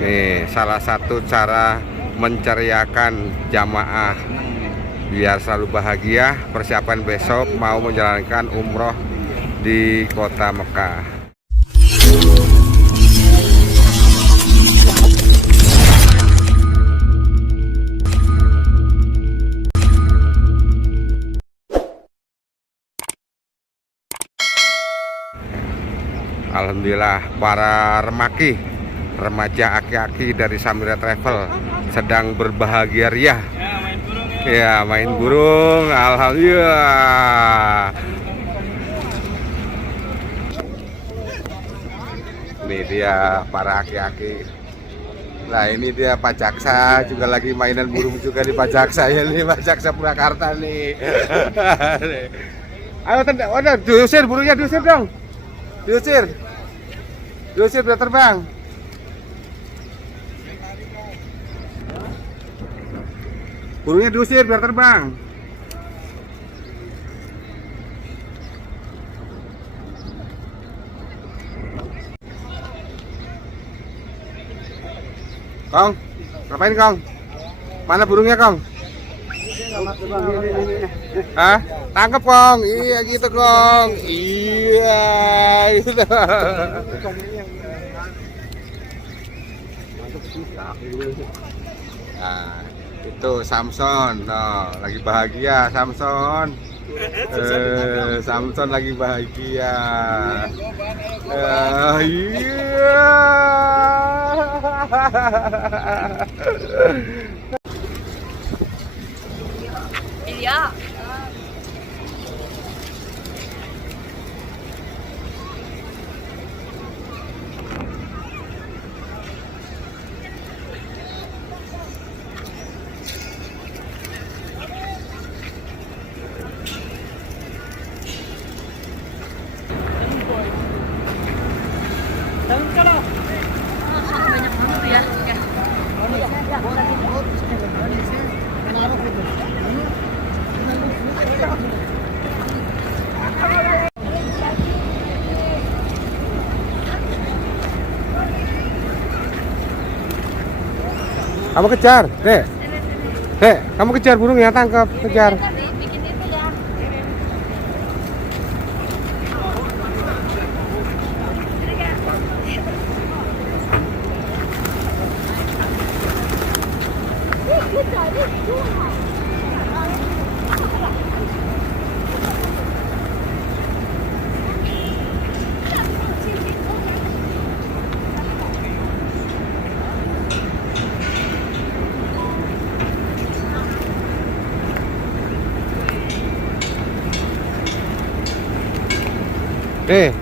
Nih, salah satu cara menceriakan jamaah biar selalu bahagia persiapan besok mau menjalankan umroh di kota Mekah. Alhamdulillah para remaja aki-aki dari Samira Travel sedang berbahagia riah. Ya, main burung. Alhamdulillah. Ini dia para aki-aki. Nah, ini dia Pak Jaksa juga lagi mainan burung juga di Pak Jaksa ya nih, Pak Jaksa Purwakarta nih. Ayo diusir burungnya, diusir dong. Diusir biar terbang. Burungnya diusir biar terbang. Kong, ngapain Kong? Mana burungnya Kong? Hah? Tangkap Kong, iya gitu Kong. Iya gitu. Nah, itu Samson, no, lagi bahagia Samson. Samson lagi bahagia. Iya. Iya. Banyak banget tuh ya. Kamu kejar, Dek. Dek, kamu kejar burung ya, tangkap, kejar. Bikin itu ya. Nih,